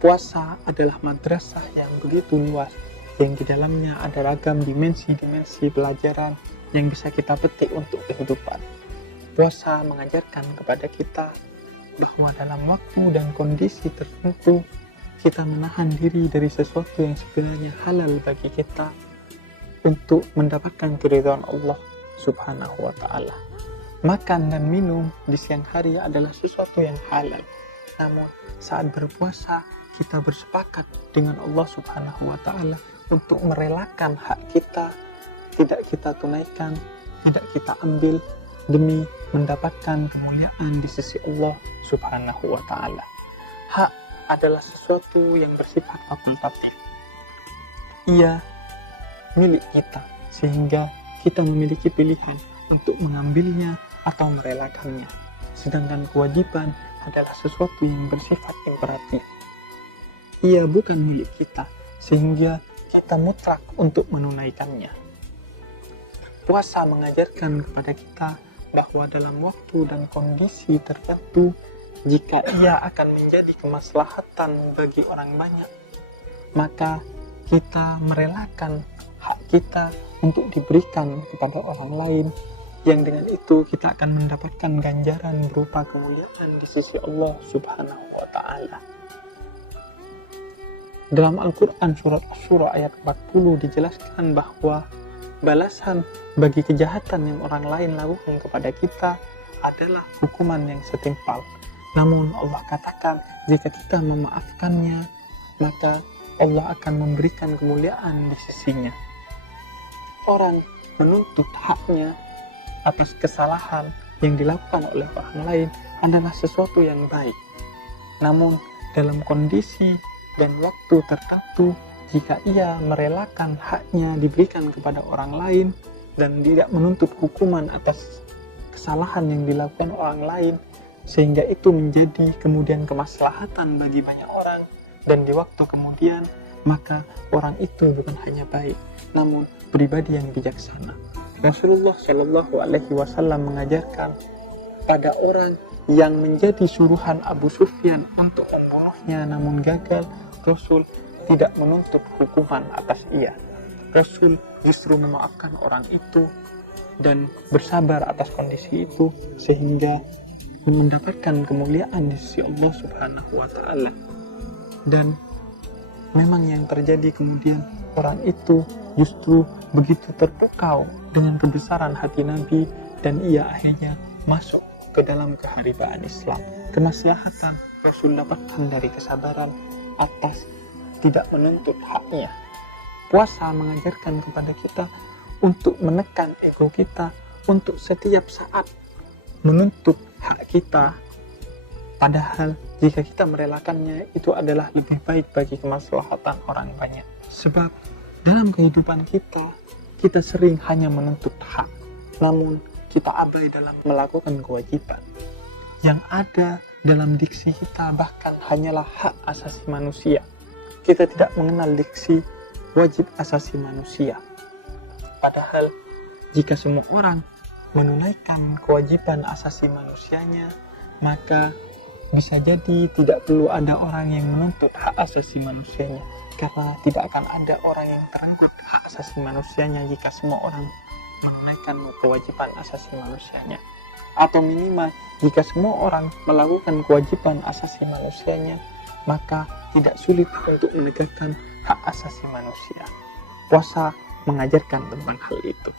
Puasa adalah madrasah yang begitu luas, yang di dalamnya ada ragam dimensi-dimensi pelajaran yang bisa kita petik untuk kehidupan. Puasa mengajarkan kepada kita bahwa dalam waktu dan kondisi tertentu, kita menahan diri dari sesuatu yang sebenarnya halal bagi kita untuk mendapatkan keridhaan Allah Subhanahu wa Ta'ala. Makan dan minum di siang hari adalah sesuatu yang halal, namun saat berpuasa kita bersepakat dengan Allah Subhanahu wa Ta'ala untuk merelakan hak kita, tidak kita tunaikan, tidak kita ambil demi mendapatkan kemuliaan di sisi Allah Subhanahu wa Ta'ala. Hak adalah sesuatu yang bersifat fakultatif. Ia milik kita, sehingga kita memiliki pilihan untuk mengambilnya atau merelakannya. Sedangkan kewajiban adalah sesuatu yang bersifat imperatif. Ia bukan milik kita, sehingga kita mutlak untuk menunaikannya. Puasa mengajarkan kepada kita bahwa dalam waktu dan kondisi tertentu, jika ia akan menjadi kemaslahatan bagi orang banyak, maka kita merelakan hak kita untuk diberikan kepada orang lain, yang dengan itu kita akan mendapatkan ganjaran berupa kemuliaan di sisi Allah Subhanahu wa Ta'ala. Dalam Al-Quran surat Asy-Syura ayat 40 dijelaskan bahwa balasan bagi kejahatan yang orang lain lakukan kepada kita adalah hukuman yang setimpal. Namun Allah katakan jika kita memaafkannya, maka Allah akan memberikan kemuliaan di sisinya. Orang menuntut haknya atas kesalahan yang dilakukan oleh orang lain adalah sesuatu yang baik. Namun dalam kondisi dan waktu tertentu, jika ia merelakan haknya diberikan kepada orang lain dan tidak menuntut hukuman atas kesalahan yang dilakukan orang lain, sehingga itu menjadi kemudian kemaslahatan bagi banyak orang, dan di waktu kemudian, maka orang itu bukan hanya baik, namun pribadi yang bijaksana. Rasulullah Shallallahu Alaihi Wasallam mengajarkan pada orang yang menjadi suruhan Abu Sufyan untuk membunuhnya namun gagal, Rasul tidak menuntut hukuman atas ia. Rasul justru memaafkan orang itu dan bersabar atas kondisi itu, sehingga mendapatkan kemuliaan di sisi Allah Subhanahu wa Ta'ala. Dan memang yang terjadi kemudian, orang itu justru begitu terpukau dengan kebesaran hati Nabi, dan ia akhirnya masuk ke dalam keharibaan Islam. Kemaslahatan Rasul dapatkan dari kesabaran atas tidak menuntut haknya. Puasa mengajarkan kepada kita untuk menekan ego kita, untuk setiap saat menuntut hak kita, padahal jika kita merelakannya itu adalah lebih baik bagi kemaslahatan orang banyak. Sebab dalam kehidupan kita sering hanya menuntut hak, namun kita abai dalam melakukan kewajiban. Yang ada dalam diksi kita bahkan hanyalah hak asasi manusia. Kita tidak mengenal diksi wajib asasi manusia. Padahal jika semua orang menunaikan kewajiban asasi manusianya, maka bisa jadi tidak perlu ada orang yang menuntut hak asasi manusianya, karena tidak akan ada orang yang terenggut hak asasi manusianya jika semua orang menunaikan kewajiban asasi manusianya. Atau minimal jika semua orang melakukan kewajiban asasi manusianya, maka tidak sulit untuk menegakkan hak asasi manusia. Puasa mengajarkan tentang hal itu.